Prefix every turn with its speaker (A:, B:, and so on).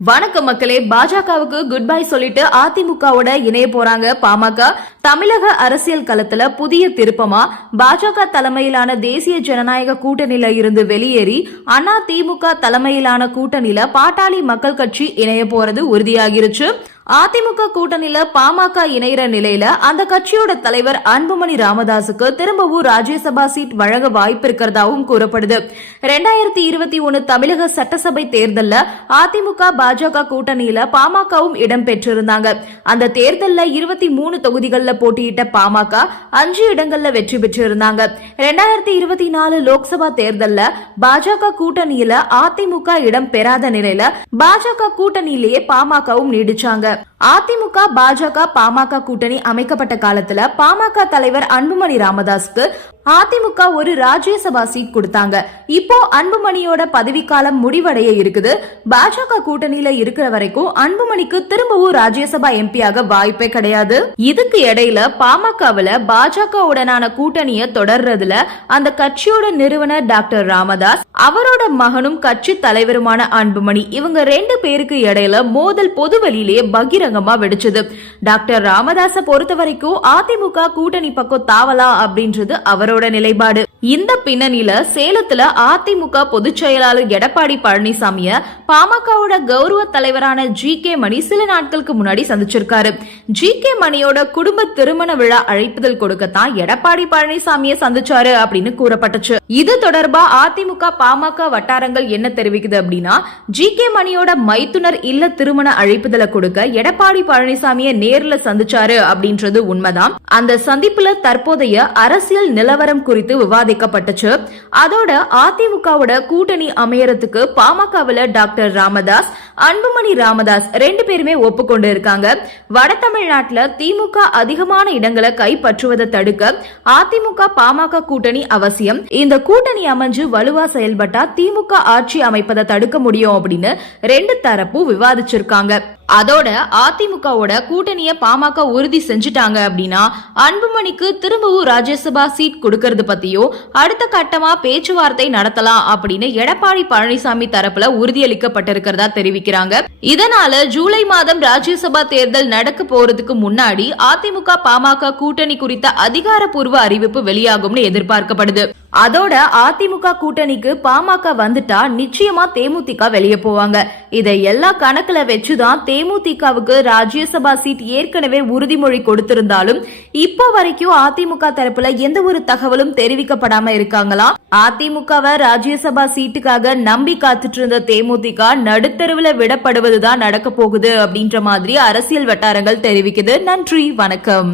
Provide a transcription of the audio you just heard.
A: வணக்கம் மக்களே பாஜகவுக்கு குட் பை சொல்லிட்டு அதிமுகவோட இணைய போறாங்க பாமக. தமிழக அரசியல் களத்துல புதிய திருப்பமா? பாஜக தலைமையிலான தேசிய ஜனநாயக கூட்டணியில இருந்து வெளியேறி அண்ணா திமுக தலைமையிலான கூட்டணியில பாட்டாளி மக்கள் கட்சி இணைய போறது உறுதியாகிருச்சு. அதிமுக கூட்டணியில பாமக இணையிற நிலையில அந்த கட்சியோட தலைவர் அன்புமணி ராமதாசுக்கு திரும்பவும் ராஜ்யசபா சீட் வழங்க வாய்ப்பு இருக்கிறதாவும் கூறப்படுது. ரெண்டாயிரத்தி இருபத்தி ஒன்னு தமிழக சட்டசபை தேர்தல்ல அதிமுக பாஜக கூட்டணியில பாமகவும் இடம் பெற்றிருந்தாங்க. அந்த தேர்தல்ல இருபத்தி மூணு தொகுதிகளில் போட்டியிட்ட பாமக அஞ்சு இடங்கள்ல வெற்றி பெற்றிருந்தாங்க. ரெண்டாயிரத்தி இருபத்தி நாலு லோக்சபா தேர்தல்ல பாஜக கூட்டணியில அதிமுக இடம் பெறாத நிலையில பாஜக கூட்டணியிலேயே பாமகவும் நீடிச்சாங்க. up அதிமுக பாஜக பாமக கூட்டணி அமைக்கப்பட்ட காலத்துல பாமக தலைவர் அன்புமணி ராமதாஸ்க்கு அதிமுக ஒரு ராஜ்யசபா சீட் கொடுத்தாங்க. இப்போ அன்புமணியோட பதவிக்காலம் முடிவடைய இருக்குது. பாஜக கூட்டணியில இருக்கிற வரைக்கும் அன்புமணிக்கு திரும்பவும் ராஜ்யசபா எம்பியாக வாய்ப்பே கிடையாது. இதுக்கு இடையில பாமகவுல பாஜக உடனான கூட்டணிய தொடர்றதுல அந்த கட்சியோட நிறுவனர் டாக்டர் ராமதாஸ் அவரோட மகனும் கட்சி தலைவருமான அன்புமணி இவங்க ரெண்டு பேருக்கு இடையில மோதல் பொதுவெளியிலேயே பகிரங்கமா வெடிச்சது. டாக்டர் ராமதாச பொறுத்த வரைக்கும் அதிமுக கூட்டணி பக்கம் தாவலா அப்படின்றது அவரோட நிலைப்பாடு. இந்த பின்னணியில சேலத்துல அதிமுக பொதுச் செயலாளர் எடப்பாடி பழனிசாமிய பாமகவோட கௌரவ தலைவரான ஜி கே மணி சில நாட்களுக்கு முன்னாடி சந்திச்சிருக்காரு. ஜி கே மணியோட குடும்ப திருமண விழா அழைப்புதல் கொடுக்கத்தான் எடப்பாடி பழனிசாமிய சந்திச்சாரு அப்படின்னு கூறப்பட்டுச்சு. இது தொடர்பா அதிமுக பாமக வட்டாரங்கள் என்ன தெரிவிக்குது அப்படின்னா ஜி கே மணியோட மைத்துனர் இல்ல திருமண அழைப்புதலை கொடுக்க எடப்பாடி பழனிசாமியை நேர்ல சந்திச்சாரு அப்படின்றது உண்மைதான். அந்த சந்திப்புல தற்போதைய அரசியல் நிலவரம் குறித்து விவாதிக்கப்பட்டுச்சு. அதோட அதிமுகவோட கூட்டணி அமையறதுக்கு பாமகவுல டாக்டர் ராமதாஸ் அன்புமணி ராமதாஸ் ரெண்டு பேருமே ஒப்புக்கொண்டு இருக்காங்க. வட தமிழ்நாட்டுல திமுக அதிகமான இடங்களை கைப்பற்றுவதை தடுக்க அதிமுக பாமக கூட்டணி அவசியம். இந்த கூட்டணி அமைஞ்சு வலுவா செயல்பட்டா திமுக ஆட்சி அமைப்பதை தடுக்க முடியும் அப்படின்னு ரெண்டு தரப்பும் விவாதிச்சிருக்காங்க. அதோட அதிமுகவோட கூட்டணிய பாமக உறுதி செஞ்சுட்டாங்க அப்படின்னா அன்புமணிக்கு திரும்பவும் ராஜ்யசபா சீட் கொடுக்கறது பத்தியோ அடுத்த கட்டமா பேச்சுவார்த்தை நடத்தலாம் அப்படின்னு எடப்பாடி பழனிசாமி தரப்புல உறுதியளிக்கப்பட்டிருக்கிறதா தெரிவிக்கிறாங்க. இதனால ஜூலை மாதம் ராஜ்யசபா தேர்தல் நடக்க போறதுக்கு முன்னாடி அதிமுக பாமக கூட்டணி குறித்த அதிகாரப்பூர்வ அறிவிப்பு வெளியாகும்னு எதிர்பார்க்கப்படுது. அதோட அதிமுக கூட்டணிக்கு பாமக வந்துட்டா நிச்சயமா தேமுதிக வெளியே போவாங்க. இதை எல்லா கணக்குல வச்சுதான் தேமுதிகவுக்கு ராஜ்யசபா சீட் ஏற்கனவே உறுதிமொழி கொடுத்திருந்தாலும் இப்போ வரைக்கும் அதிமுக தரப்புல எந்த ஒரு தகவலும் தெரிவிக்கப்படாம இருக்காங்களாம் அதிமுகவை ராஜ்யசபா சீட்டுக்காக நம்பி காத்துட்டு இருந்த தேமுதிக நடுத்தருவுல விடப்படுவதுதான் நடக்க போகுது அப்படின்ற மாதிரி அரசியல் வட்டாரங்கள் தெரிவிக்குது. நன்றி வணக்கம்.